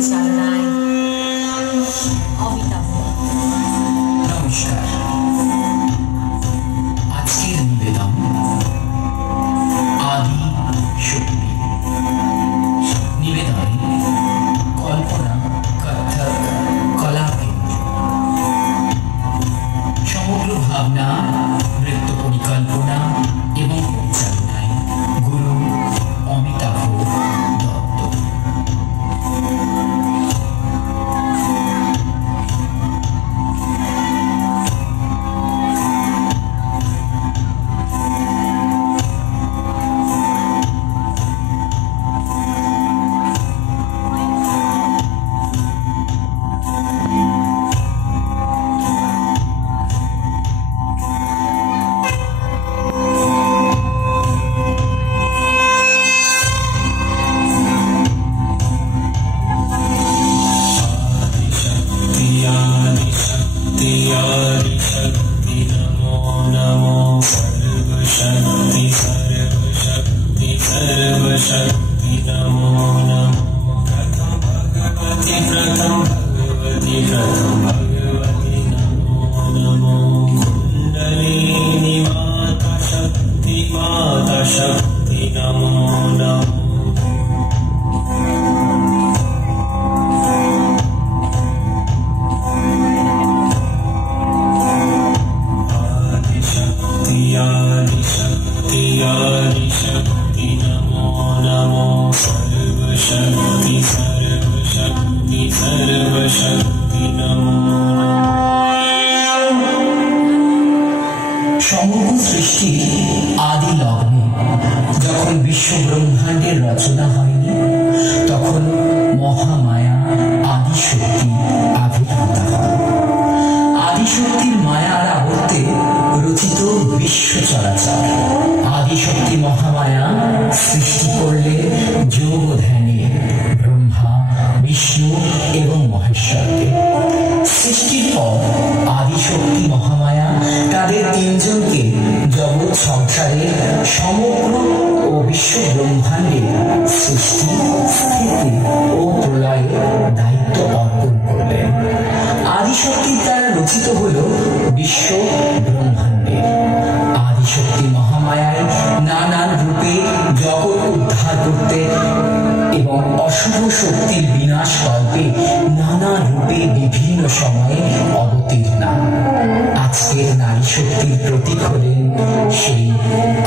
পরিচালনায় অমিতাভ। নমস্কার। আজকের নিবেদন আদি শক্তি। নিবেদনে কল্পনা কথক কলা কেন্দ্র, সমগ্র ভাবনা নৃত্য পরিকল্পনা এবং পরিচালনায় গুরু অমিতাভ দত্ত। সমগ্র সৃষ্টির আদি লগ্নে যখন বিশ্ব ব্রহ্মাণ্ডের রচনা হয়নি, তখন মহামায়া আদিশক্তি আবির্ভূতা হয়। আদিশক্তির মায়ার আবর্তে রচিত বিশ্ব চরাচর। আদিশক্তি মহামায়া সৃষ্টি করলে যোগ ধ্যানে ব্রহ্মা, বিষ্ণু এবং মহেশ্বরকে। সৃষ্টির পর আদিশক্তি মহামায়া তাদের তিনজনকে জগৎ সংসারের সমগ্র ও বিশ্ব ব্রহ্মাণ্ডের সৃষ্টি, স্থিতি ও প্রলয়ের দায়িত্ব অর্পণ করলেন। আদিশক্তির দ্বারা রচিত হল বিশ্ব ব্রহ্মাণ্ডের। আদিশক্তি মহামায়ায় নানান রূপে জগৎ উদ্ধার করতে এবং অশুভ শক্তির বিনাশ কল্পে নানা রূপে বিভিন্ন সময়ে অবতীর্ণা। আজকের নারী শক্তির প্রতীক হলেন সেই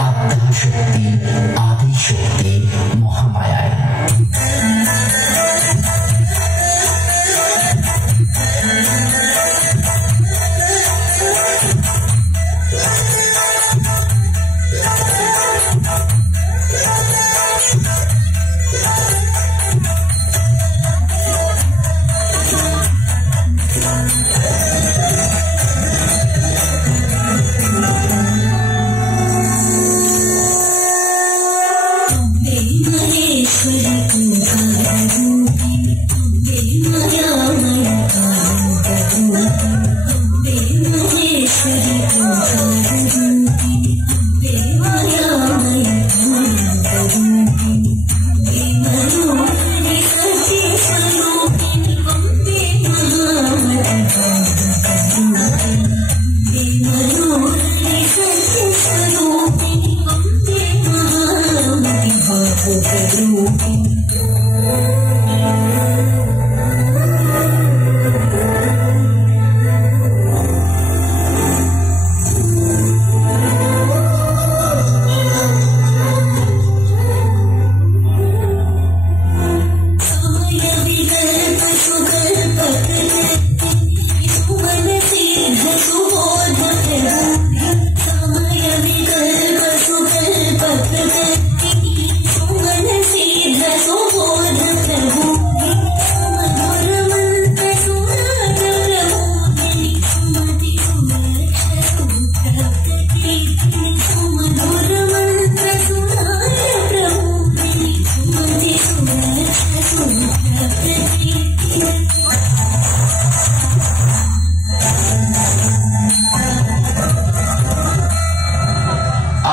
আদ্যাশক্তি, আদিশক্তি মহামায়ায়।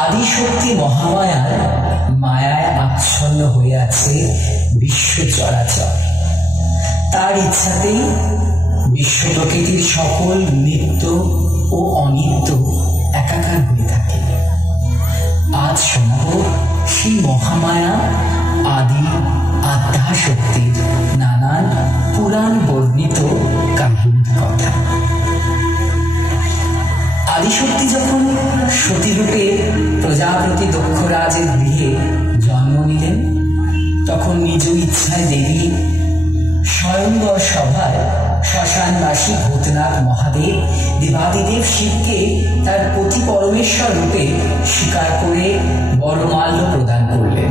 আদিশক্তি মহামায়ার মায়ায় আচ্ছন্ন হয়ে আছে বিশ্ব চরাচর। তার ইচ্ছাতেই বিশ্ব প্রকৃতির সকল নিত্য ও অনিত্য একাকার হয়ে থাকে। আজ শোনাব সেই মহামায়া আদি আত্মা শক্তির নানান পুরাণ বর্ণিত কাহিনীর কথা। আদিশক্তি যখন সতীরূপে প্রজাপতি দক্ষরাজের গৃহে জন্ম নিলেন, তখন নিজ ইচ্ছায় দেবী স্বয়ংবর সভায় শ্মশানবাসী ভূতনাথ মহাদেব দেবাদিদেব শিবকে তার পতি পরমেশ্বর রূপে স্বীকার করে বরমাল্য প্রদান করলেন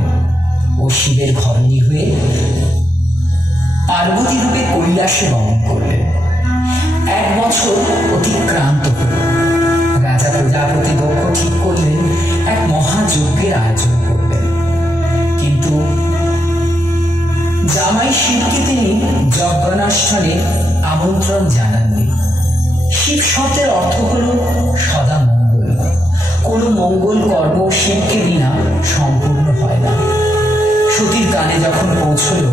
ও শিবের ঘরণী হয়ে পার্বতী রূপে কৈলাসে গমন করলেন। 1 বছর অতিক্রান্ত হল। রাজা প্রজাপতি দক্ষ ঠিক করলেন এক মহাযজ্ঞের আয়োজন করবেন, কিন্তু জামাই শিবকে তিনি যজ্ঞানুষ্ঠানে আমন্ত্রণ জানাননি। শিব শব্দের অর্থ হল সদা মঙ্গল। কোন মঙ্গল কর্ম শিবকে বিনা সম্পূর্ণ হয় না। সতীর কানে যখন পৌঁছল,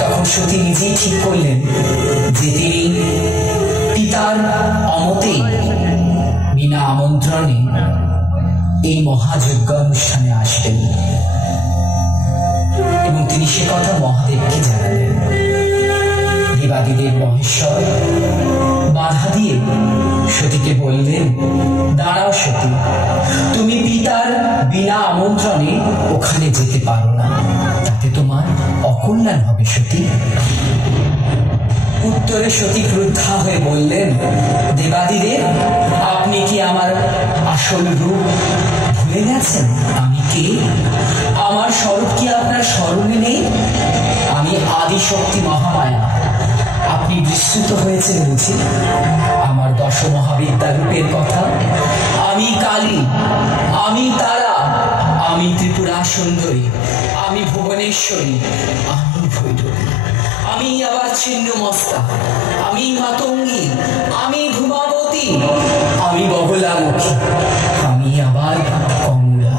তখন সতী নিজেই ঠিক করলেন যে তিনি পিতার অমতে বিনা আমন্ত্রণে এই মহাযজ্ঞ অনুষ্ঠানে আসবেন এবং তিনি সে কথা মহাদেবকে জানালেন। দেবাদিদেব মহেশ্বর বাধা দিয়ে সতীকে বললেন, দাঁড়াও সতী, তুমি পিতার বিনা আমন্ত্রণে ওখানে যেতে পারো না, তাতে তোমার অকল্যাণ হবে সতী। উত্তরে সতী ক্রুদ্ধা হয়ে বললেন, দেবাদিদেব, আপনি কি আমার আসল রূপ ভুলে গেছেন? আমি কে? আমার স্বরূপ কি আপনার স্মরণে নেই? আমি আদিশক্তি মহামায়া। আপনি বিস্মৃত হয়েছেন বুঝি আমার 10 মহাবিদ্যা রূপের কথা? আমি কালী, আমি তারা, আমি ত্রিপুরা সুন্দরী, আমি ভুবনেশ্বরী, আমি ভৈরবী, আমি আবার ছিন্নমস্তা, আমি মাতঙ্গী, আমি ধূমাবতী, আমি বগলামুখী, আমি আবার কমলা।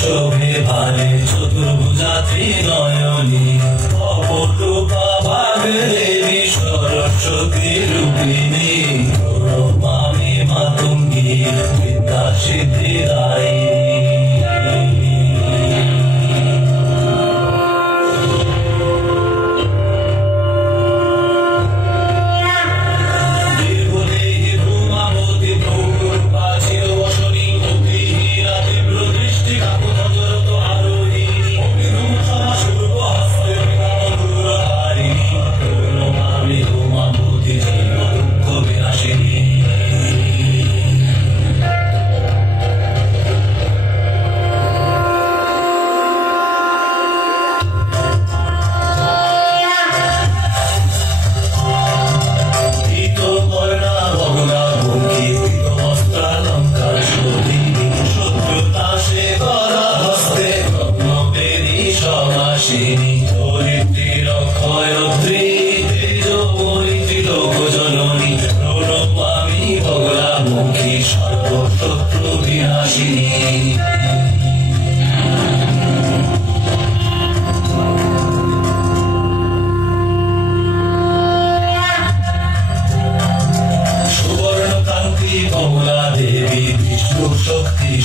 শোভে ভালে চতুর্ভুজা ত্রিনয়নী অপরূপা ভাগদেবী সরস্বতী রূপিণী প্রণমামি মাতঙ্গী বিদ্যা সিদ্ধিদায়িনী।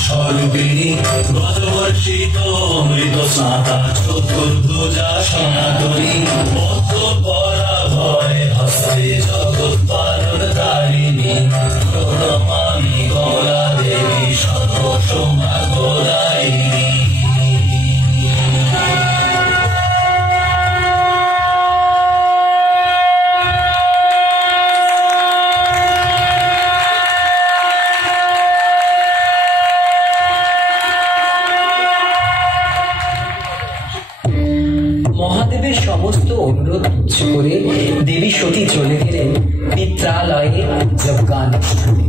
স্বরূপিণী ব্রজবর্ষিত অমৃত স্নাতা চতুর্ভুজা সনাতনী বদ্ধ পরা ভয়ে হস্তে জগৎ পালনকারিণী প্রণমামি গৌরা দেবী সর্বসমা গোদায়িনী। মহাদেবের সমস্ত অনুরোধ তুচ্ছ করে দেবী সতী চলে গেলেন পিত্রালয়ে যজ্ঞানুষ্ঠানে।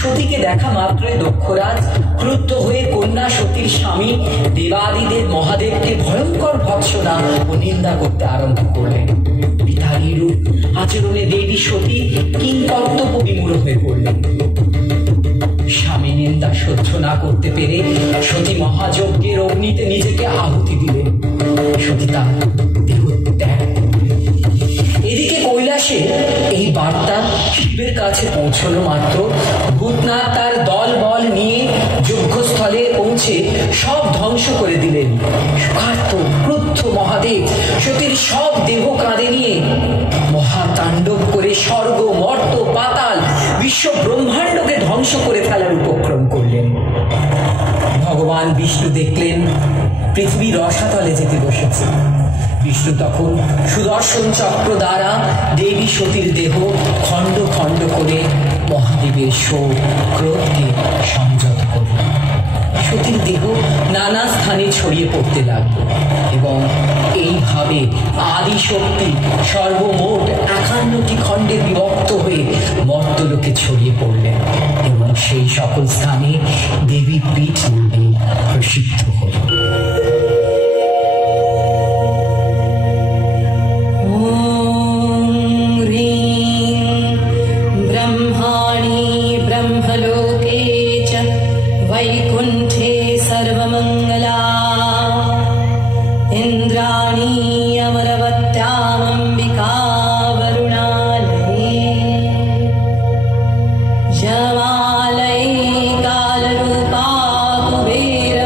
সতীকে দেখা মাত্রই দক্ষরাজ ক্রুদ্ধ হয়ে কন্যা সতীর স্বামী দেবাদিদেব মহাদেবকে ভয়ঙ্কর ভৎসনা ও নিন্দা করতে আরম্ভ করলেন। পিতারই রূপ আচরণে দেবী সতী কিংকর্তব্য বিমূঢ় হয়ে পড়লেন। স্বামী নিন্দা সহ্য না করতে পেরে সতী মহাযজ্ঞের অগ্নিতে নিজেকে আহুতি দিলেন। সতী তার দেহ ত্যাগ করলেন। এদিকে কৈলাসে এই বার্তা শিবের কাছে পৌঁছলো মাত্র ভূতনাথ তার দল বল নিয়ে যজ্ঞস্থলে পৌঁছে সব ধ্বংস করে দিলেন। সুখার্ত ক্রুদ্ধ মহাদেব সতীর সব দেহ কাঁধে নিয়ে মহাতাণ্ডব করে স্বর্গ মর্ত পাতাল বিশ্ব ব্রহ্মাণ্ডকে ধ্বংস করে ফেলার উপক্রম করলেন। ভগবান বিষ্ণু দেখলেন পৃথিবী রসাতলে যেতে বসেছে। বিষ্ণু তখন সুদর্শন চক্র দ্বারা দেবী সতীর দেহ খণ্ড খণ্ড করে মহাদেবের শোক ক্রোধকে সংযত করলেন। সতীর দেহ নানা স্থানে ছড়িয়ে পড়তে লাগল এবং এইভাবে আদি শক্তি সর্বমোট 51টি খণ্ডে বিভক্ত হয়ে মর্তলোকে ছড়িয়ে পড়লেন এবং সেই সকল স্থানে দেবী পীঠ নামে প্রসিদ্ধ হল। वैकुण्ठे सर्वमङ्गला इन्द्राणी अमरवत्यामम्बिका वरुणालये जमालये कालरूपा कुबेर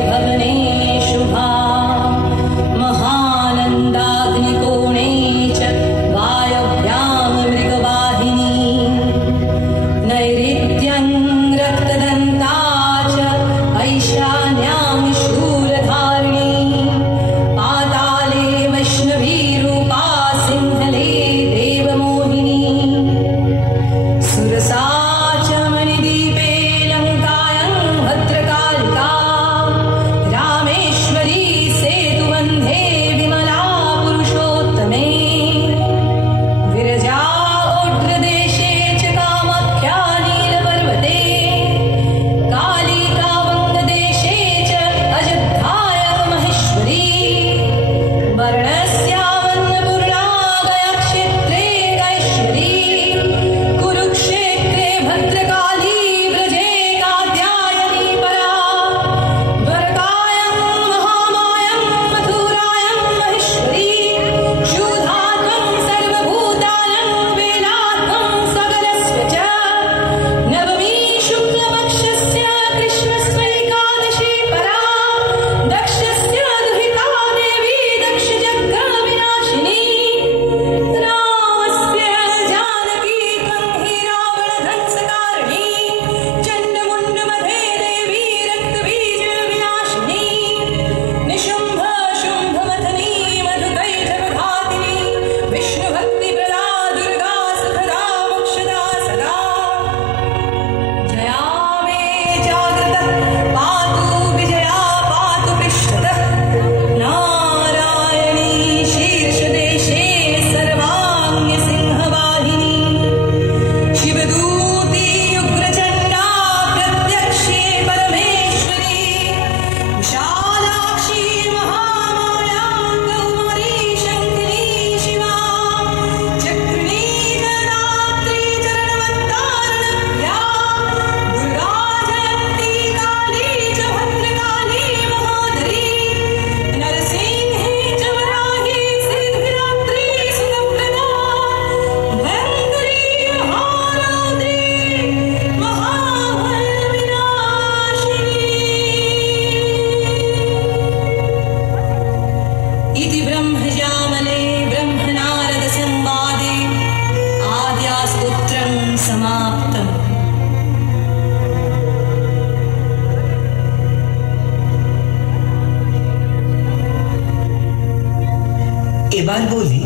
এবার বলি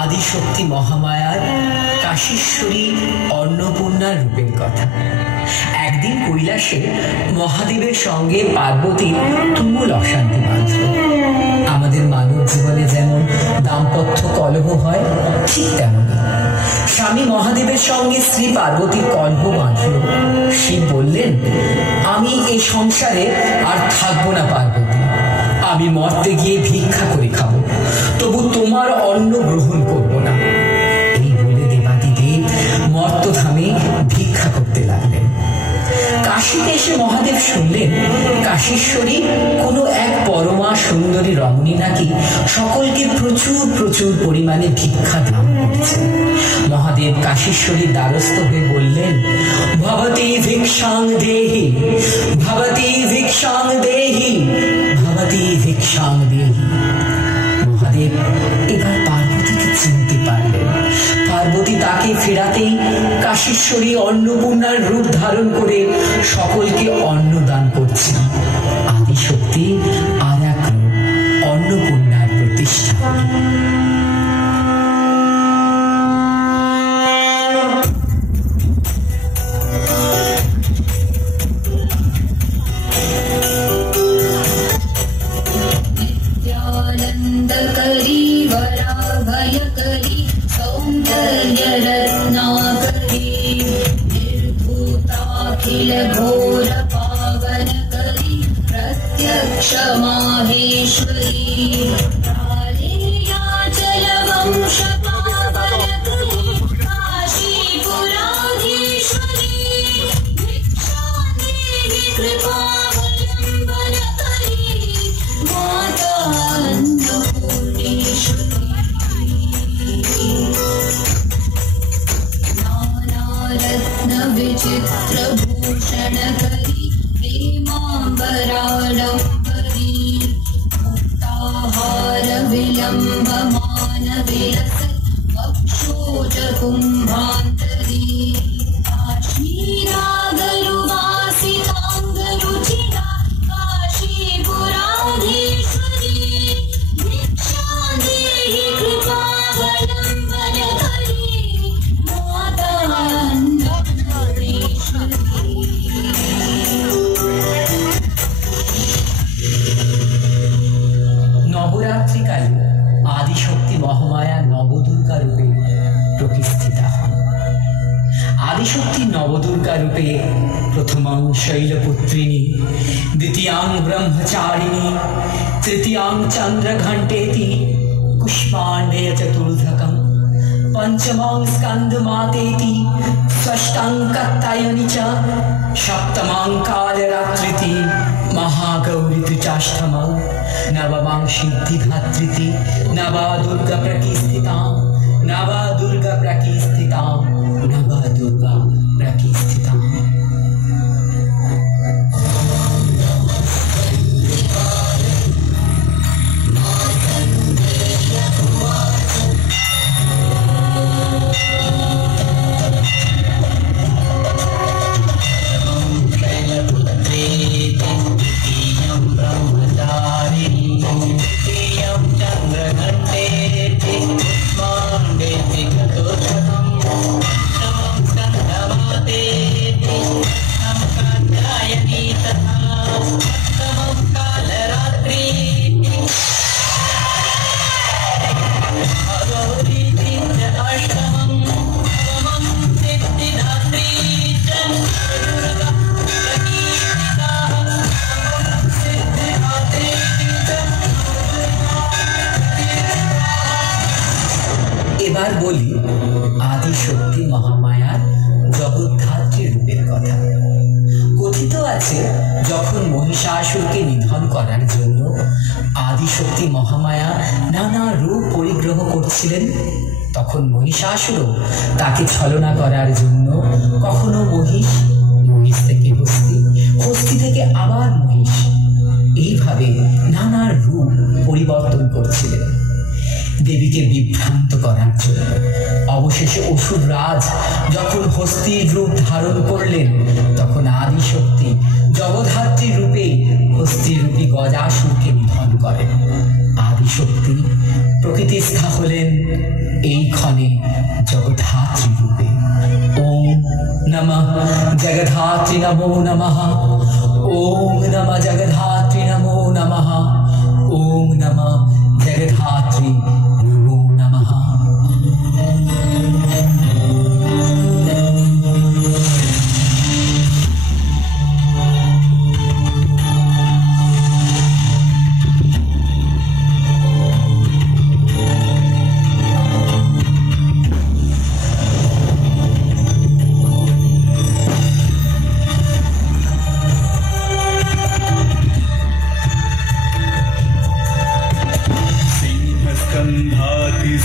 আদিশক্তি মহামায়ার কাশীশ্বরী অন্নপূর্ণার রূপের কথা। একদিন কৈলাসে মহাদেবের সঙ্গে পার্বতীর তুমুল অশান্তি বাঁধল। আমাদের মানব জীবনে যেমন দাম্পত্য কলহ হয়, ঠিক তেমনই স্বামী মহাদেবের সঙ্গে স্ত্রী পার্বতীর কলহ বাঁধল। শিব বললেন, আমি এই সংসারে আর থাকবো না পার্বতী, আমি মরতে গিয়ে ভিক্ষা করে খাবো, তবু তোমার অন্ন গ্রহণ করব না। এই বলে দেবাদিদেব মর্তধামে ভিক্ষা করতে লাগলেন। কাশীতে এসে মহাদেব শুনলেন কাশীশ্বরী কোনো এক পরমা সুন্দরী রমণী নাকি সকলকে প্রচুর প্রচুর পরিমাণে ভিক্ষা দান করছে। মহাদেব কাশীশ্বরীর দ্বারস্থ হয়ে বললেন, ভবতি ভিক্ষাং দেহি, ভবতি ভিক্ষাং দেহি, ভবতি ভিক্ষাং দেহি। মহাদেব এবার পার্বতীকে চিনতে পারলেন। পার্বতী তাকে ফেরাতেই কাশীশ্বরী অন্নপূর্ণার রূপ ধারণ করে সকলকে অন্ন দান করছেন। আদিশক্তি আর এক রূপ, অন্নপূর্ণার প্রতিষ্ঠা। नित्यानन्दकरी वराभयकरी सौन्दर्यरत्नाकरी निर्भूताखिल घोर पावनकरी प्रत्यक्ष माहेश्वरी कालियाचलवंश पावनकरी काशीपुराधीश्वरी भिक्षादेहि कृपावलम्बनकरी माता अन्नपूर्णेश्वरी नानारत्न विचित्रभूषणकरी प्रेमाम्बराडम्बरी मुक्ताहार विलम्बमानविलसत् वक्षोजकुम्भान्तरी काश्मीरागरुवासिताङ्गरुचिरा काशीपुराधीश्वरी भिक्षादेहि कृपावलम्बनकरी माता अन्नपूर्णेश्वरी। নবরাত্রিকালে আদিশক্তি মহামায়া নবদুর্গা রূপে প্রতিষ্ঠিতা হন। আদিশক্তি নবদুর্গা রূপে প্রথমাং শৈলপুত্রিণী, দ্বিতীয়াং ব্রহ্মচারিণী, তৃতীয়াং চন্দ্রঘণ্টেতি কুষ্মাণ্ডেয় চতুর্ধকম, পঞ্চমাং স্কন্দমাতেতি, ষষ্ঠাং কাত্যায়নী চ, সপ্তমাং কালরাত্রিতি, মহাগৌরীতি চাষ্টমাং, নবমাং সিদ্ধিধাত্রিতি, নবা দুর্গা প্রতিষ্ঠিতাং, নবা দুর্গা প্রতিষ্ঠিতাং, নবা দুর্গা প্রতিষ্ঠিতাং। এবার বলি আদিশক্তি মহামায়ার জগদ্ধাত্রী রূপের কথা। কথিত আছে, যখন মহিষাসুরকে নিধন করার জন্য আদিশক্তি মহামায়া নানা রূপ পরিগ্রহ করছিলেন, তখন মহিষাসুরও তাকে ছলনা করার জন্য কখনো মহিষ, মহিষ থেকে হস্তি, হস্তি থেকে আবার মহিষ, এইভাবে নানা রূপ পরিবর্তন করছিলেন দেবীকে বিভ্রান্ত করার জন্য। অবশেষে অসুর রাজ যখন হস্তির রূপ ধারণ করলেন, তখন আদিশক্তি জগদ্ধাত্রী রূপে হস্তিরূপী গজাসুরকে নিধন করেন। আদি আদিশক্তি প্রকৃতিস্থা হলেন এই ক্ষণে জগদ্ধাত্রী রূপে। ওম নমঃ জগদ্ধাত্রী নমো নমঃ। ওম নমঃ জগদ্ধাত্রী নমো নমঃ। ওম নমঃ জগদ্ধাত্রী নমো নমঃ।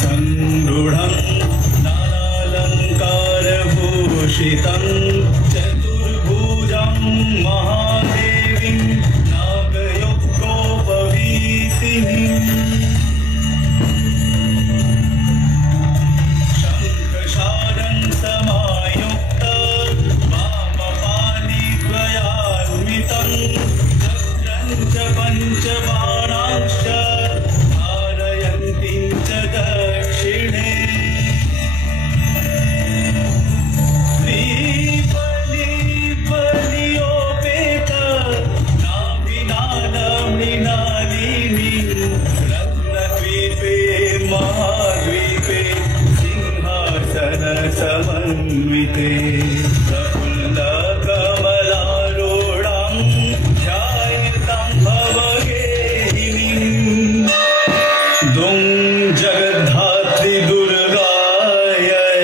संरूढं नानालङ्कारभूषितं चतुर्भुजं महादेवीं नागयोगोपवीतिनीं शङ्खशारं समायुक्त वामपाणिद्वयान्वितं चक्रं च पञ्चबाणांश्च दक्षिणे श्रीबलियोपेत नाभिनादमृणालिनी रत्नद्वीपे महाद्वीपे सिंहासनसमन्विते प्रफुल्लकमलारूढं ध्यायन्तं भवगेहिनीं दुं जगद्धात्री दुर्गायै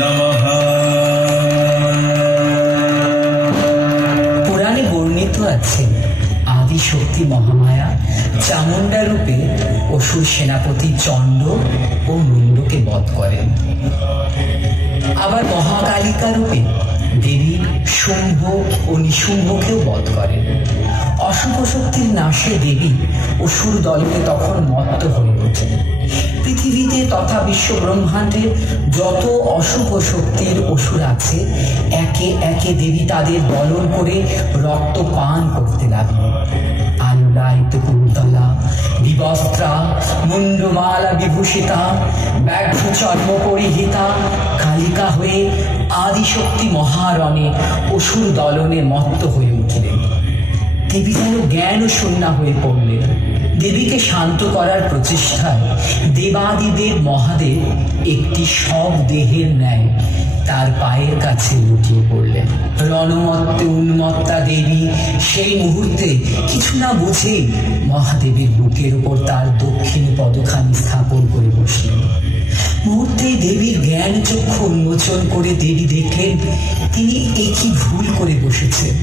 नमः। পুরাণে বর্ণিত আছে আদিশক্তি মহামায়া চামুণ্ডা রূপে অসুর সেনাপতি চণ্ড ও মুণ্ডকে বধ করেন। আবার মহাকালিকা রূপে দেবী শুম্ভ ও নিশুম্ভকেও বধ করেন। অশুভ শক্তির নাশে দেবী অসুর দলকে তখন মত্ত হয়ে ওঠেন। পৃথিবীতে তথা বিশ্ব ব্রহ্মাণ্ডের যত অশুভ শক্তির অসুর আছে একে একে দেবী তাদের দলন করে রক্ত পান করতে লাগলেন। আলুলায়িত কুন্তলা বিবস্ত্রা মুন্ডমালা বিভূষিতা ব্যাঘ্র চর্ম পরিহিতা কালিকা হয়ে আদিশক্তি মহারণে অসুর দলনে মত্ত হয়ে উঠলেন। দেবী যেন জ্ঞান শূন্যা হয়ে পড়লেন। দেবীকে শান্ত করার প্রচেষ্টায় দেবাদিদেব মহাদেব একটি সব দেহের ন্যায় তার পায়ের কাছে লুটিয়ে পড়লেন। রণমত্তে উন্মত্তা দেবী সেই মুহূর্তে কিছু না বুঝেই মহাদেবের বুকের উপর তার দক্ষিণ পদখানি স্থাপন করে বসলেন। মুহূর্তেই দেবীর জ্ঞান চক্ষু উন্মোচন করে দেবী দেখলেন তিনি একই ভুল করে বসেছেন।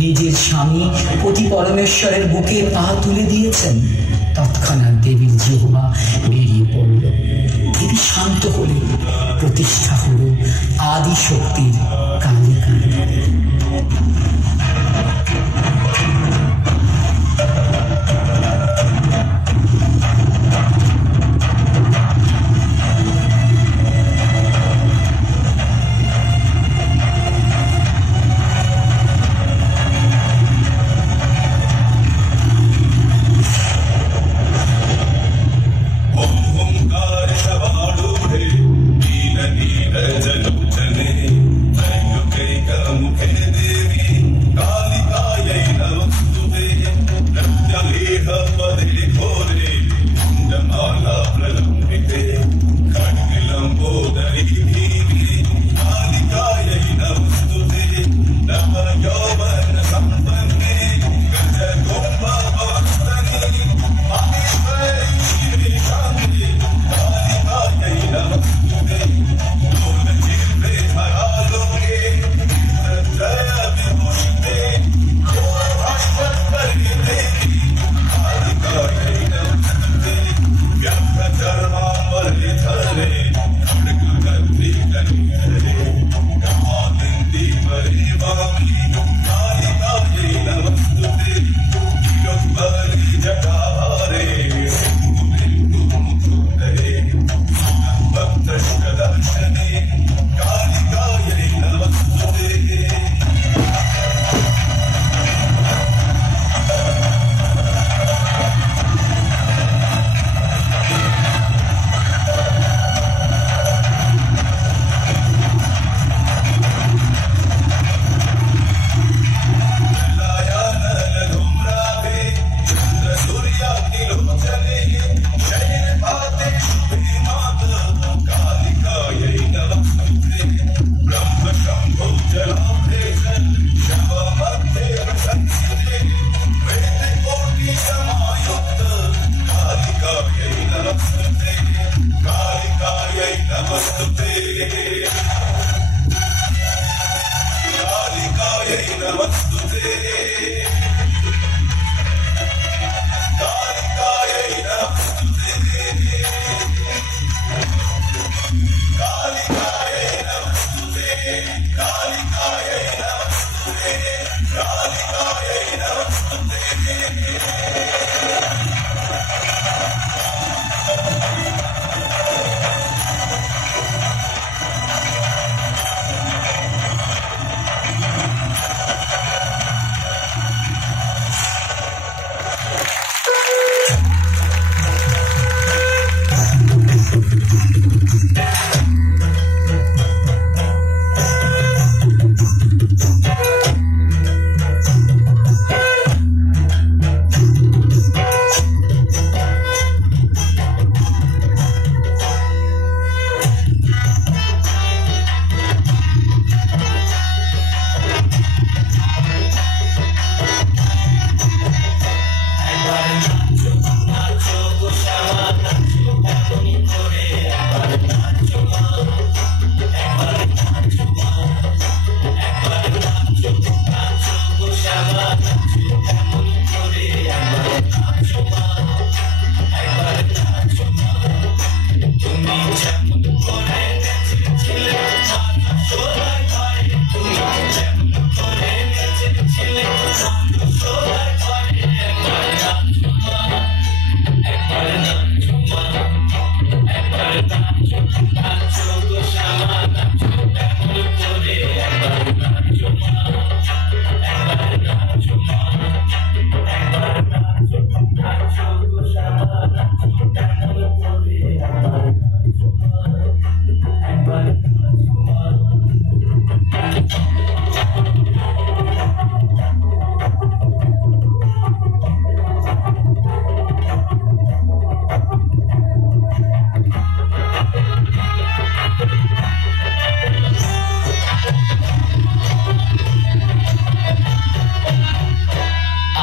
নিজের স্বামী পতি পরমেশ্বরের বুকে পা তুলে দিয়েছেন। তৎক্ষণাৎ দেবীর জিহ্বা বেরিয়ে পড়ল। দেবী শান্ত হলেন। প্রতিষ্ঠা হল আদিশক্তির কালিকা। ओंकार शवाडूरे नील नील जलोचने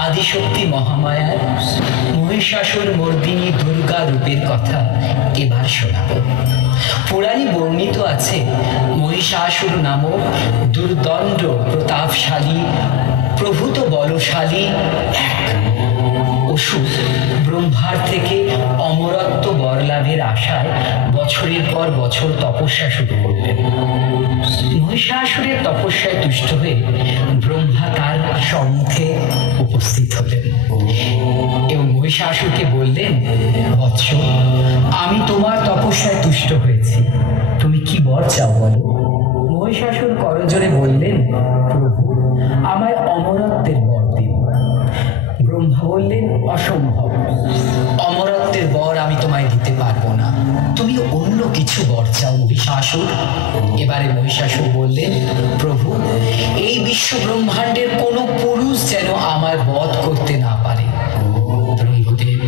আদিশক্তি মহামায়ার মহিষাসুর মর্দিনী দুর্গা রূপের কথা এবার শোনাব। পুরাণে বর্ণিত আছে মহিষাসুর নামক দুর্দণ্ড প্রতাপশালী প্রভূত বলশালী এক অসুর ব্রহ্মার থেকে অমরত্ব বর লাভের আশায় বছরের পর বছর তপস্যা শুরু করলেন। মহিষাসুরের তপস্যায় তুষ্ট হয়ে ব্রহ্মা তার সম্মুখে উপস্থিত হলেন এবং মহিষাসুরকে বললেন, বৎস, আমি তোমার তপস্যায় তুষ্ট হয়েছি, তুমি কি বর চাও বলো। মহিষাসুর করজোড়ে বললেন, প্রভু, আমায় অমরত্বের বর দিন। ব্রহ্মা বললেন, অসম্ভব, অমরত্বের বর আমি তোমায় দিতে পারবো না, তুমি অন্য কিছু বর চাও মহিষাসুর। এবারে মহিষাসুর বললেন, প্রভু, এই বিশ্ব ব্রহ্মাণ্ডের কোনো পুরুষ যেন আমার বধ করতে না পারে। ব্রহ্মদেব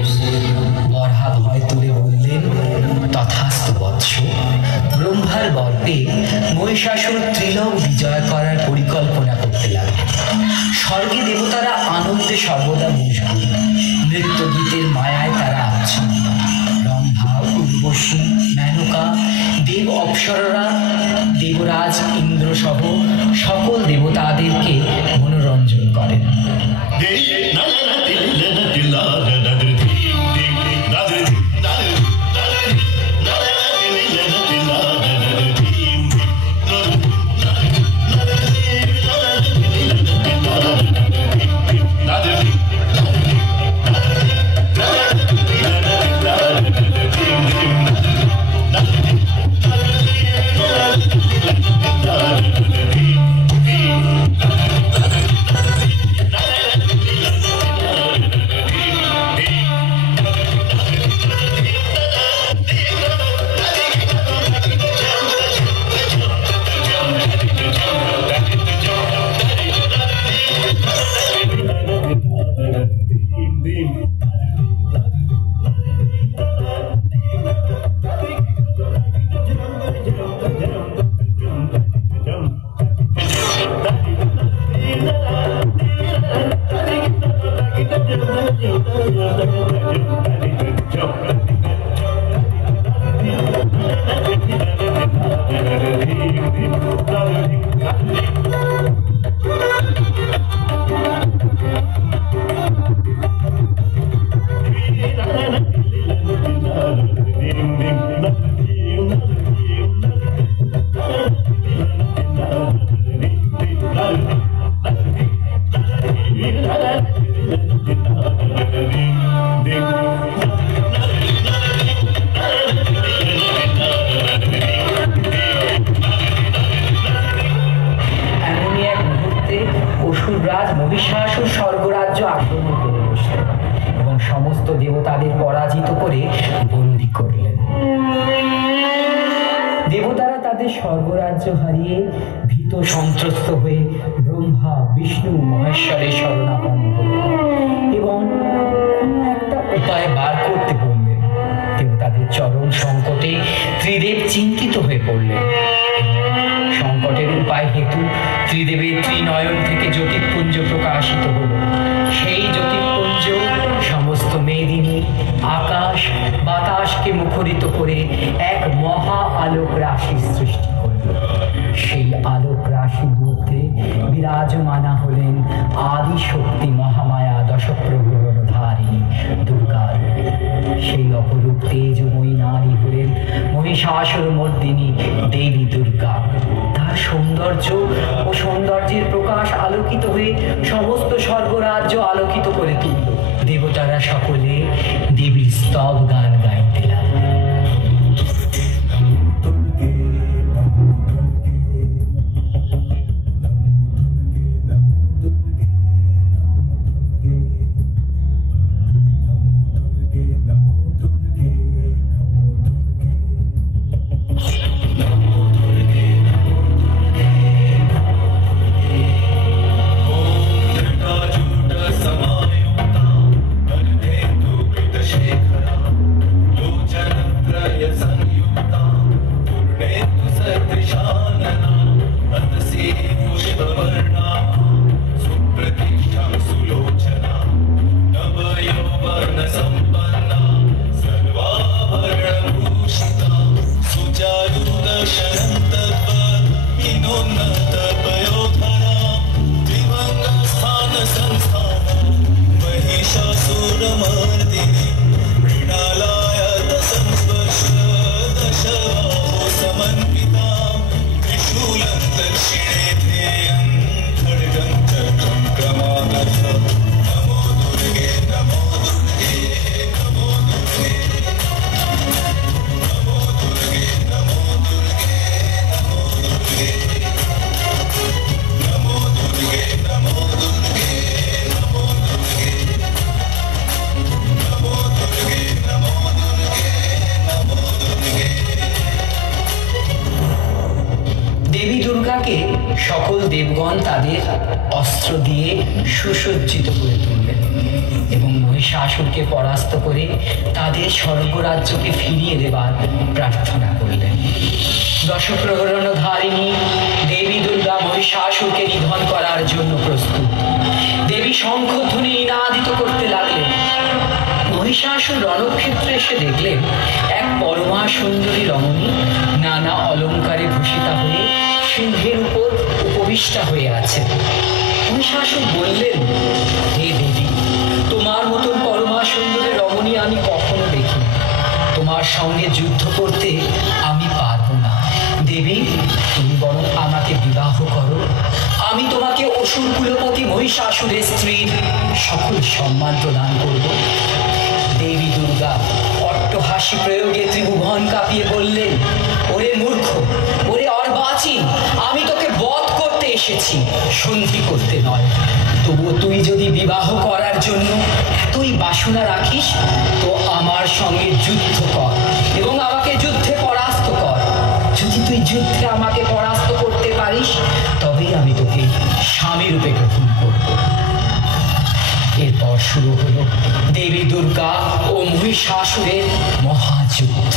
বরহা ভয় তুলে বললেন, তথাস্তু বৎস। ব্রহ্মার বর পেয়ে মহিষাসুর ত্রিলোক বিজয় করার পরিকল্পনা করতে লাগলেন। স্বর্গে দেবতারা আনন্দে সর্বদা মশগুল, নৃত্য গীতের মায়ায় তারা আচ্ছন্ন। রম্ভা, উর্বশী, মেনকা, দেব অপ্সররা, দেবরাজ ইন্দ্র সহ সকল দেবতাদেরকে মনোরঞ্জন করেন। এমনই এক মুহূর্তে অসুররাজ মহিষাসুর স্বর্গরাজ্য আক্রমণ করে বসল এবং সমস্ত দেবতাদের পরাজিত করে বন্দী করলেন। দেবতারা তাদের স্বর্গরাজ্য হারিয়ে ভীত সন্ত্রস্ত হয়ে ব্রহ্মা বিষ্ণু মহেশ্বরের শরণাপন্ন হলেন এবং কোনো একটা উপায় বার করতে বললেন। দেবতাদের চরম সংকটে ত্রিদেব চিন্তিত হয়ে পড়লেন। সংকটের উপায় হেতু ত্রিদেবের ত্রিনয়ন থেকে জ্যোতিপুঞ্জ প্রকাশিত হল। সেই জ্যোতিপুঞ্জ সমস্ত মেদিনী আকাশ বাতাসকে মুখরিত করে এক মহা আলোক রাশির সৃষ্টি করল। সেই আলোক রাশির মধ্যে বিরাজমানা হলেন আদি শক্তি মহামায়া দশপ্রহরণধারিণী দুর্গা। সেই অপরূপ তেজময়ী নারী হলেন মহিষাসুর মর্দিনী দেবী দুর্গা। তার সৌন্দর্য ও সৌন্দর্যের প্রকাশ আলোকিত হয়ে সমস্ত স্বর্গরাজ্য আলোকিত করে তুলল। দেবতারা সকলে দেবীর স্তব গান গাইতে লাগলেন। সকল দেবগণ তাদের অস্ত্র দিয়ে সুসজ্জিত করে তুললেন এবং মহিষাসুরকে পরাস্ত করে তাদের স্বর্গরাজ্যকে ফিরিয়ে দেবার প্রার্থনা করলেন। দশপ্রহরণধারিণী দেবী দুর্গা মহিষাসুরকে নিধন করার জন্য প্রস্তুত। দেবী শঙ্খধ্বনি নিনাদিত করতে লাগলেন। মহিষাসুর রণক্ষেত্রে এসে দেখলেন এক পরমা সুন্দরী রমণী নানা অলঙ্কারে ভূষিতা হয়ে সিংহের উপর উপবিষ্টা হয়ে আছে। মহিষাসুর বললেন, হে দেবী, তোমার মতন পরমা সুন্দরী রমণী আমি কখনো দেখিনি। তোমার সঙ্গে যুদ্ধ করতে আমি পারব না। দেবী, তুমি বরং আমাকে বিবাহ করো। আমি তোমাকে অসুর কুলপতি মহিষাসুরের স্ত্রীর সকল সম্মান প্রদান করব। দেবী দুর্গা অট্টহাসি প্রয়োগে ত্রিভুবন কাঁপিয়ে বললেন, ওরে মূর্খ, ওরে অর্বাচীন, আমি তোকে বধ করতে এসেছি, সন্ধি করতে নয়। তবুও তুই যদি বিবাহ করার জন্য এতই বাসনা রাখিস তো আমার সঙ্গে যুদ্ধ কর এবং আমাকে যুদ্ধে পরাস্ত কর। যদি তুই যুদ্ধে আমাকে পরাস্ত করতে পারিস তবেই আমি তোকে স্বামী রূপে গ্রহণ করব। এরপর শুরু হলো দেবী দুর্গা ও মহিষাসুরের মহাযুদ্ধ।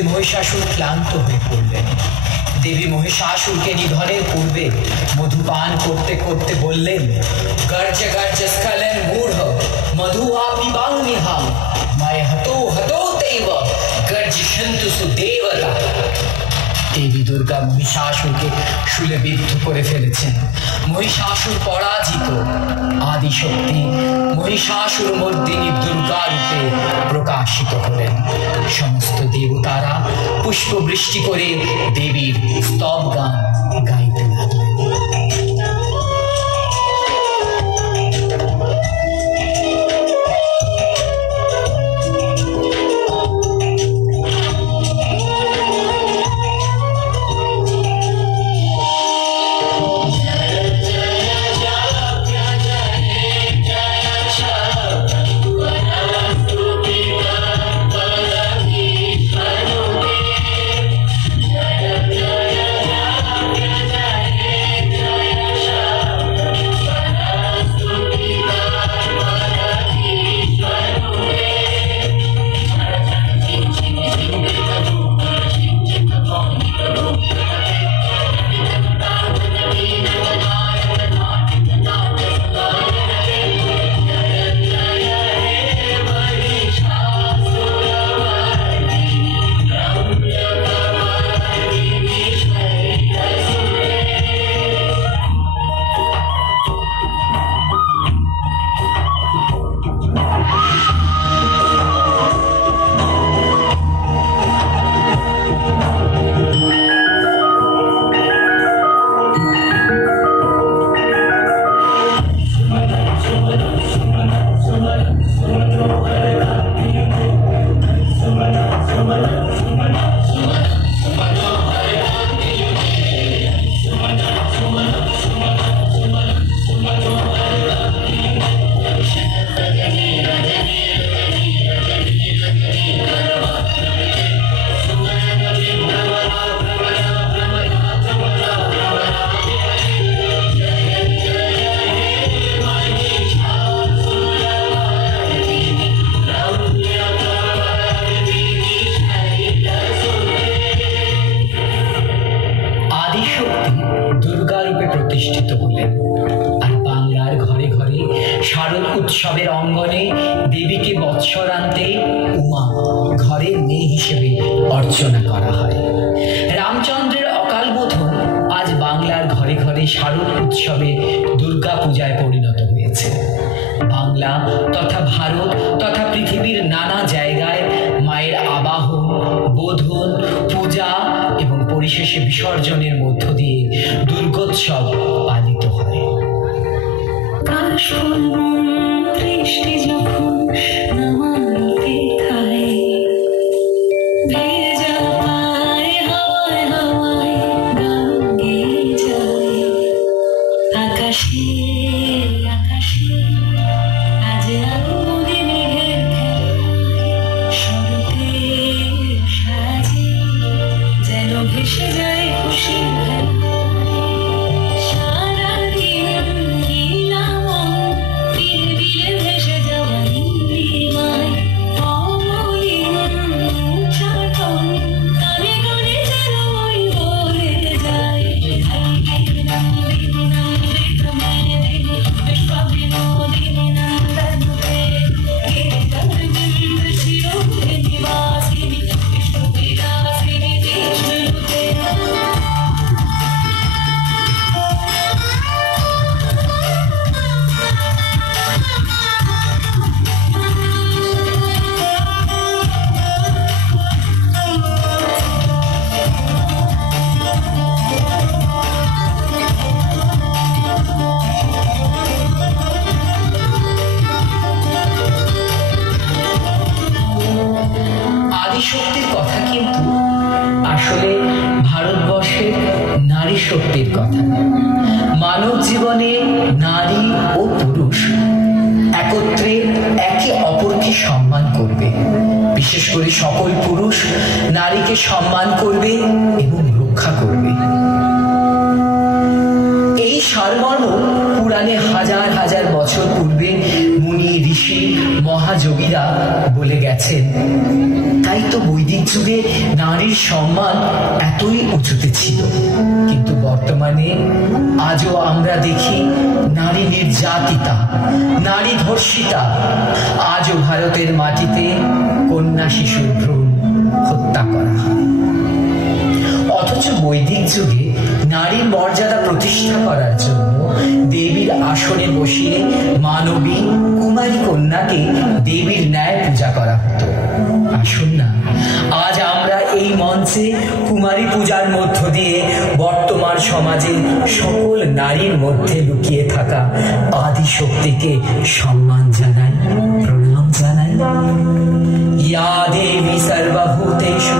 যুদ্ধে মহিষাসুর ক্লান্ত হয়ে পড়লেন। দেবী মহিষাসুরকে নিধনের পূর্বে মধুপান করতে করতে বললেন, গর্জ গর্জ স্খলন মূঢ় মধুয়া পিবাম্যহম ময় হতো হতো তৈব গর্জশন্তু সুদেবতা। দেবী দুর্গা মহিষাসুরকে শুলে বিদ্ধ করে ফেলেছেন। মহিষাসুর পরাজিত। আদিশক্তি মহিষাসুর মর্দিনী দুর্গা রূপে প্রকাশিত হলেন। সমস্ত দেবতারা পুষ্পবৃষ্টি করে দেবীর স্তব গান গাইতে লাগলেন। প্রতিষ্ঠিত হলেন। আর বাংলার ঘরে ঘরে শারদ উৎসবের অঙ্গনে দেবীকে বৎসরান্তে উমা ঘরের মেয়ে হিসেবে অর্চনা করা হয়। রামচন্দ্রের অকাল বোধন আজ বাংলার ঘরে ঘরে শারদ উৎসবে দুর্গা পূজায় পরিণত হয়েছে। বাংলা তথা ভারত তথা পৃথিবীর নানা জায়গায় মায়ের আবাহন, বোধন, পূজা এবং পরিশেষে বিসর্জনের মধ্য দিয়ে দুর্গোৎসব পালিত হয়। বৃষ্টি যখন নামাতে খায়, ভেজা পায় হাওয়ায় হাওয়ায় গান গেয়ে যায়। আকাশে আকাশে আজ আগুনে মেঘের খেলায়, শরতের সাজে যেন ভেসে যায় খুশির খেলায়। শক্তির কথা কিন্তু আসলে ভারতবর্ষের নারী শক্তির কথা। মানব জীবনে নারী ও পুরুষ একত্রে একে অপরকে সম্মান করবে। বিশেষ করে সকল পুরুষ নারীকে সম্মান করবে এবং রক্ষা করবে। এই সারমর্ম পুরাণে হাজার হাজার বছর পূর্বে মুনি, ঋষি, মহাযোগীরা বলে গেছেন। তাই তো বৈদিক যুগে নারীর সম্মান এতই উঁচুতে ছিল, কিন্তু বর্তমানে আজও আমরা দেখি নারী নির্যাতিতা, নারী ধর্ষিতা। আজও ভারতের মাটিতে কন্যা শিশুর ভ্রূণ হত্যা করা হয়। অথচ বৈদিক যুগে নারীর মর্যাদা প্রতিষ্ঠা করার জন্য দেবীর আসনে বসিয়ে মানবী কুমারী কন্যাকে দেবীর ন্যায় পূজা করা হতো। আসুন না, আজ আমরা এই মঞ্চে কুমারী পূজার মধ্য দিয়ে বর্তমান সমাজে সকল নারীর মধ্যে লুকিয়ে থাকা আদি শক্তিকে সম্মান জানাই, প্রণাম জানাই। ইয়া দেবী সর্বভূতেষু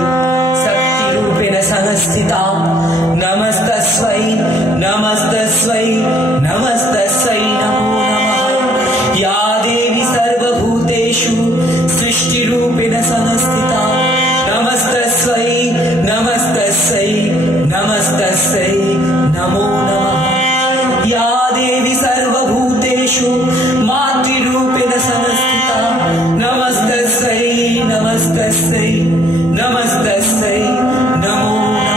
শক্তিরূপেণ সংস্থিতা নমস্তস্मै নমস্তস্मै নমস্তস্मै নমো নমঃ। या देवी सर्वभूतेषु सृष्टिरूपेण संस्थिता नमस्तस्यै नमस्तस्यै नमस्तस्यै नमो नमः। या देवी सर्वभूतेषु मातृरूपेण संस्थिता नमस्तस्यै नमस्तस्यै नमस्तस्यै नमो नमः।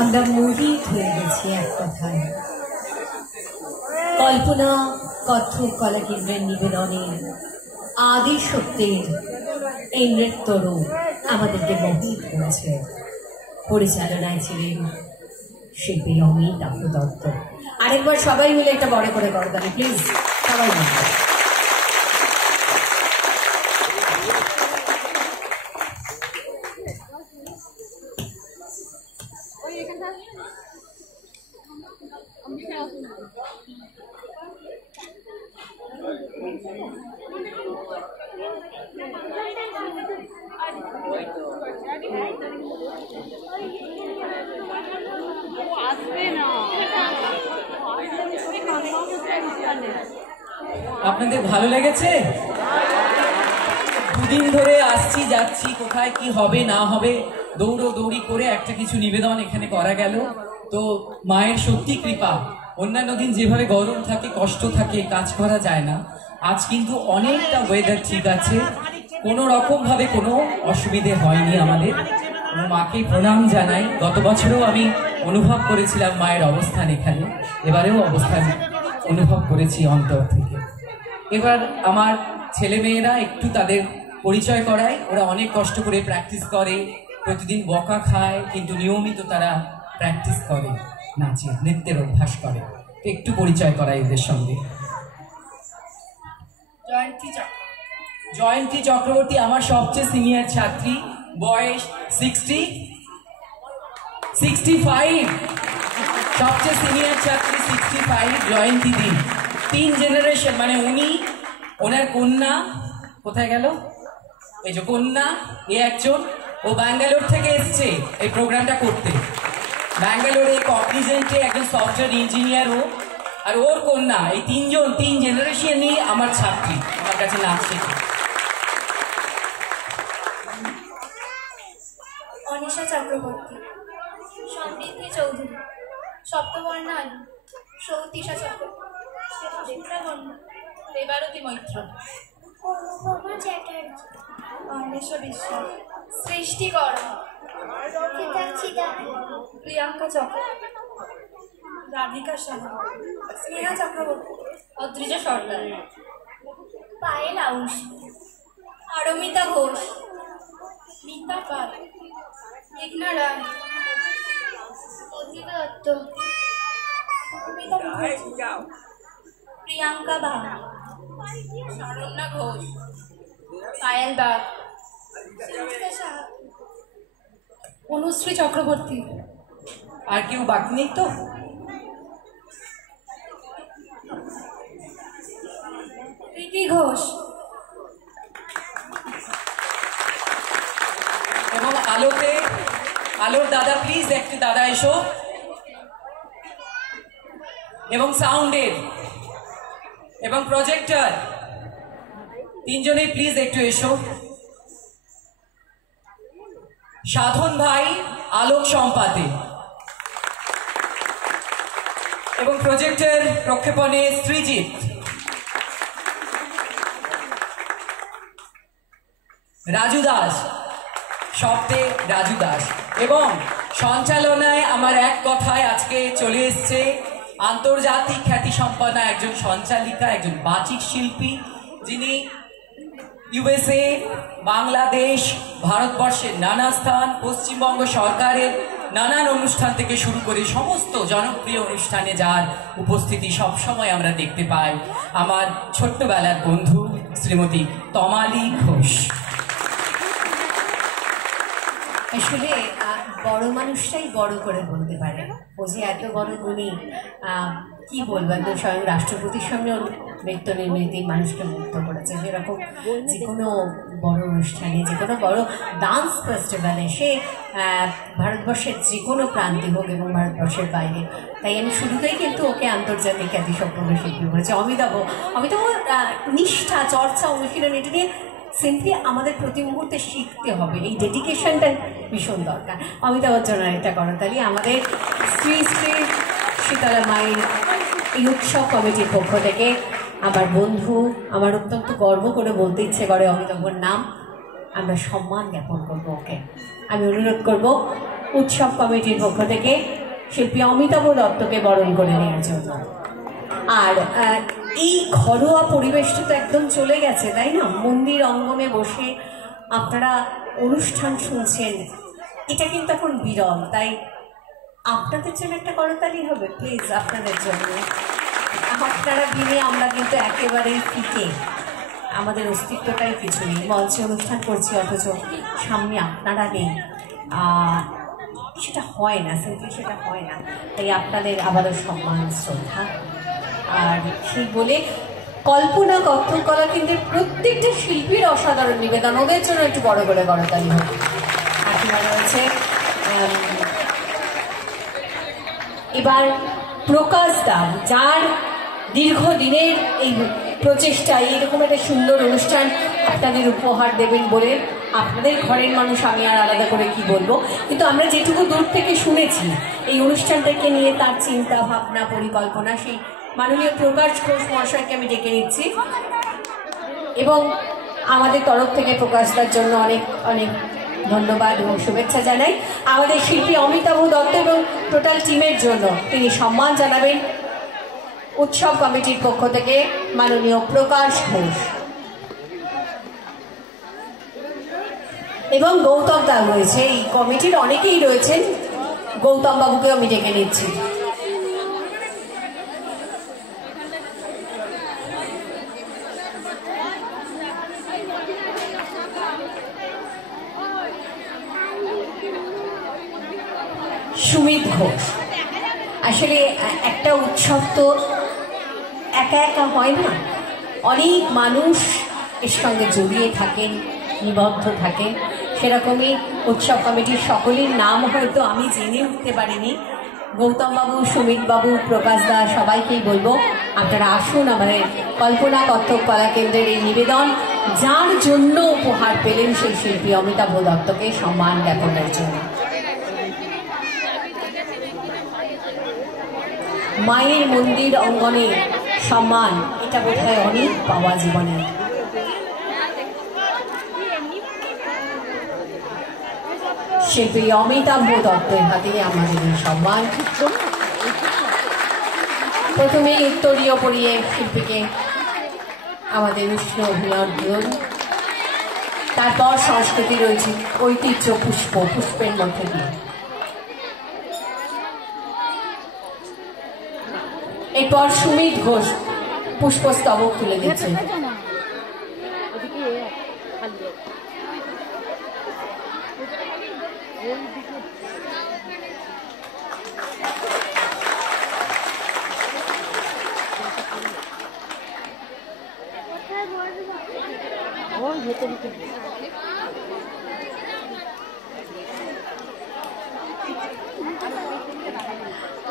আমরা মোহিত হয়ে গেছি এক কথায়। কল্পনা কত্থক কলাকেন্দ্রের নিবেদনে আদি শক্তির এই নৃত্যরূপ আমাদেরকে মোহিত করেছে। পরিচালনায় ছিলেন শিল্পী অমিত দত্ত। আরেকবার সবাই মিলে একটা বড় করে করবেন প্লিজ, সবাই মিলে। আপনাদের ভালো লেগেছে? দুদিন ধরে আসছি যাচ্ছি, কোথায় কি হবে না হবে দৌড়ি করে একটা কিছু নিবেদন এখানে করা গেল। তো মায়ের সত্যি কৃপা। অন্যান্য দিন যেভাবে গরম থাকে, কষ্ট থাকে, কাজ করা যায় না, আজ কিন্তু অনেকটা ওয়েদার ঠিক আছে, কোনো রকম ভাবে কোনো অসুবিধে হয়নি আমাদের। মাকে প্রণাম জানাই। গত বছরও আমি অনুভব করেছিলাম মায়ের অবস্থান এখানে, এবারেও অবস্থান অনুভব করেছি অন্তর থেকে। এবার আমার ছেলেমেয়েরা একটু তাদের পরিচয় করায়। ওরা অনেক কষ্ট করে প্র্যাকটিস করে, প্রতিদিন বকা খায়, কিন্তু নিয়মিত তারা প্র্যাকটিস করে, নাচে, নৃত্যের অভ্যাস করে। একটু পরিচয় করাই ওদের সঙ্গে। জয়ন্তী চক্রবর্তী আমার সবচেয়ে সিনিয়র ছাত্রী, বয়স 65, সবচেয়ে সিনিয়র ছাত্রী 65, জয়ন্তী দিন। 3 জেনারেশন, মানে উনি, ওনার কন্যা কোথায় গেল, এই যে কন্যা, এ একজন, ও ব্যাঙ্গালোর থেকে এসছে এই প্রোগ্রামটা করতে। ব্যাঙ্গালোরে কগনিজেন্টে একজন সফটওয়্যার ইঞ্জিনিয়ার ও, আর ওর কন্যা, এই তিন জেনারেশনই আমার ছাত্রী, আমার কাছে নাচ শেখে। অনিশা চক্রবর্তী, সমৃদ্ধি চৌধুরী, সপ্তবর্ণা আলী, সৌতিশা চক্রবর্তী, দেবারতী মৈত্র, অনুপমা চ্যাটার্জি, অন্বেষা বিশ্বাস, সৃষ্টি কর, প্রিয়াঙ্কা চক্রবর্তী, রাধিকা সাহা, স্নেহা চক্রবর্তী, অদ্রিজা সর্দার, পায়েল আউশ, আরমিতা ঘোষ, মিতা পাল, মেঘনা রায়, অদ্রিতা দত্ত, প্রিয়াঙ্কা বাগ, শরণ্যা ঘোষ, পায়েল বাগ, অনুশ্রী চক্রবর্তী। আর কেউ বাকি নেই তো? প্রীতি ঘোষ এবং আলোর দাদা, প্লিজ একটু দাদা এসো। এবং সাউন্ডের এবং প্রজেক্টর তিনজনেই প্লিজ একটু এসো। সাধন ভাই আলোক সম্পাদে এবং প্রজেক্টর প্রক্ষেপণে সৃজিত। রাজু দাস, শব্দে রাজু দাস। এবং সঞ্চালনায় আমার এক কথায় আজকে চলে এসছে আন্তর্জাতিক খ্যাতিসম্পন্ন একজন সঞ্চালিকা, একজন বাচিক শিল্পী, যিনি ইউএসএ, বাংলাদেশ, ভারতবর্ষের নানা স্থান, পশ্চিমবঙ্গ সরকারের নানান অনুষ্ঠান থেকে শুরু করে সমস্ত জনপ্রিয় অনুষ্ঠানে যার উপস্থিতি সবসময় আমরা দেখতে পাই, আমার ছোট্টবেলার বন্ধু শ্রীমতী তমালি ঘোষ। আসলে বড় মানুষটাই বড় করে বলতে পারে। ও যে এত বড় গুণী, কি বলবেন, তো স্বয়ং রাষ্ট্রপতির সামনে নৃত্য নির্মিতি মানুষকে মুক্ত করেছে। সেরকম যে কোনো বড় অনুষ্ঠানে, যে কোনো বড় ডান্স ফেস্টিভ্যালে, সে ভারতবর্ষের যে কোনো প্রান্তে হোক এবং ভারতবর্ষের বাইরে, তাই আমি শুরুতেই কিন্তু ওকে আন্তর্জাতিক খ্যাতিসম্পন্ন শিল্পী বলেছি। অমিতাভ নিষ্ঠা, চর্চা, অনুশীলন, এটা নিয়ে সিম্পলি আমাদের প্রতি মুহূর্তে শিখতে হবে। এই ডেডিকেশনটা ভীষণ দরকার। অমিতাভের জন্য এটা করতালি। আমাদের শ্রী শ্রী শীতলা মায়ের এই উৎসব কমিটির পক্ষ থেকে আমার বন্ধু, আমার অত্যন্ত গর্ব করে বলতে ইচ্ছে করে অমিতাভর নাম, আমরা সম্মান জ্ঞাপন করবো ওকে। আমি অনুরোধ করব উৎসব কমিটির পক্ষ থেকে শিল্পী অমিতাভ দত্তকে বরণ করে নেওয়ার জন্য। আর এই ঘরোয়া পরিবেশটা তো একদম চলে গেছে, তাই না? মন্দির অঙ্গনে বসে আপনারা অনুষ্ঠান শুনছেন, এটা কিন্তু এখন বিরল। তাই আপনাদের জন্য একটা করতালি হবে প্লিজ, আপনাদের জন্য। আপনারা দিনে আমরা কিন্তু একেবারেই ফিকে, আমাদের অস্তিত্বটাই কিছু নেই। মঞ্চে অনুষ্ঠান করছি অথচ সামনে আপনারা নেই, সেটা হয় না, সিম্পলি সেটা হয় না। তাই আপনাদের আবারও সম্মান, শ্রদ্ধা। আর সেই বলে কল্পনা কত্থক কলা কেন্দ্রের প্রত্যেকটা শিল্পীর অসাধারণ নিবেদন, ওদের জন্য একটু বড় করে করতালি হোক। কাকিমা রয়েছে, এবার প্রকাশ দাস, যার দীর্ঘদিনের এই প্রচেষ্টা এইরকম একটা সুন্দর অনুষ্ঠান আপনাদের উপহার দেবেন বলে, আপনাদের ঘরের মানুষ, আমি আর আলাদা করে কি বলবো, কিন্তু আমরা যেটুকু দূর থেকে শুনেছি এই অনুষ্ঠানটাকে নিয়ে তার চিন্তা ভাবনা পরিকল্পনা, সেই মাননীয় প্রকাশ ঘোষ মহাশয়কে আমি ডেকে নিচ্ছি এবং আমাদের তরফ থেকে প্রকাশদার জন্য অনেক অনেক ধন্যবাদ এবং শুভেচ্ছা জানাই। আমাদের শিল্পী অমিতাভ দত্ত এবং টোটাল টিমের জন্য তিনি সম্মান জানাবেন উৎসব কমিটির পক্ষ থেকে মাননীয় প্রকাশ ঘোষ এবং গৌতম দা রয়েছে। এই কমিটির অনেকেই রয়েছেন, গৌতম বাবুকেও আমি ডেকে নিচ্ছি। সুমিত ঘোষ, আসলে একটা উৎসব তো একা একা হয় না, অনেক মানুষ এর সঙ্গে জড়িয়ে থাকেন, নিবদ্ধ থাকেন। সেরকমই উৎসব কমিটির সকলের নাম হয়তো আমি জেনে উঠতে পারিনি। গৌতম বাবু, সুমিত বাবু, প্রকাশ দা সবাইকেই বলবো আপনারা আসুন আমাদের কল্পনা কত্থক কলা কেন্দ্রের এই নিবেদন, যার জন্য উপহার পেলেন সেই শিল্পী অমিতাভ দত্তকে সম্মান জ্ঞাপনের জন্য। মায়ের মন্দির অঙ্গনে সম্মান, এটা বোধহয় অনেক পাওয়া জীবনে। শিল্পী অমিতাভ দত্তের হাতে আমাদের এই সম্মান। প্রথমে উত্তরীয় পরিয়ে শিল্পীকে আমাদের উষ্ণ অভিনন্দন, তারপর সংস্কৃতির ঐতিহ্য পুষ্পের মধ্যে দিয়ে, এরপর সুমিত ঘোষ পুষ্পস্তবক তুলে দিচ্ছেন।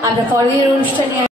আমরা পরের অনুষ্ঠানে